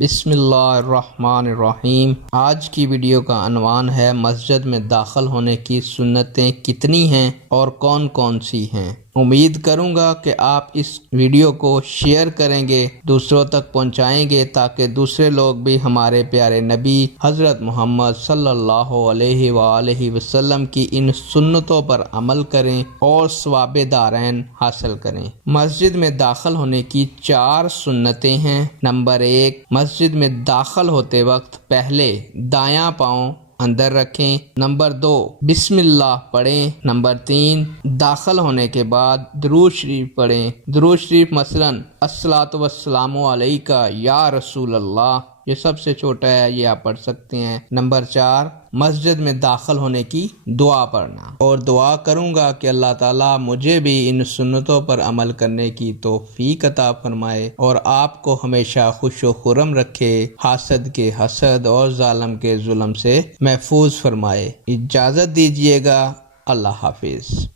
بسم اللہ الرحمن الرحیم۔ آج کی ویڈیو کا عنوان ہے مسجد میں داخل ہونے کی سنتیں کتنی ہیں اور کون کون سی ہیں۔ امید کروں گا کہ آپ اس ویڈیو کو شیئر کریں گے، دوسروں تک پہنچائیں گے تاکہ دوسرے لوگ بھی ہمارے پیارے نبی حضرت محمد صلی اللہ علیہ وآلہ وسلم کی ان سنتوں پر عمل کریں اور ثواب دارین حاصل کریں۔ مسجد میں داخل ہونے کی 4 سنتیں ہیں۔ نمبر 1، مسجد میں داخل ہوتے وقت پہلے دایاں پاؤں اندر رکھیں۔ نمبر 2، بسم اللہ پڑھیں۔ نمبر 3، داخل ہونے کے بعد درود شریف پڑھیں۔ درود شریف مثلاً الصلاۃ والسلام علیک یا رسول اللہ، یہ سب سے چھوٹا ہے، یہ آپ پڑھ سکتے ہیں۔ نمبر 4، مسجد میں داخل ہونے کی دعا پڑھنا، اور دعا کروں گا کہ اللہ تعالیٰ مجھے بھی ان سنتوں پر عمل کرنے کی توفیق عطا فرمائے اور آپ کو ہمیشہ خوش و خرم رکھے، حاسد کے حسد اور ظالم کے ظلم سے محفوظ فرمائے۔ اجازت دیجیے گا، اللہ حافظ۔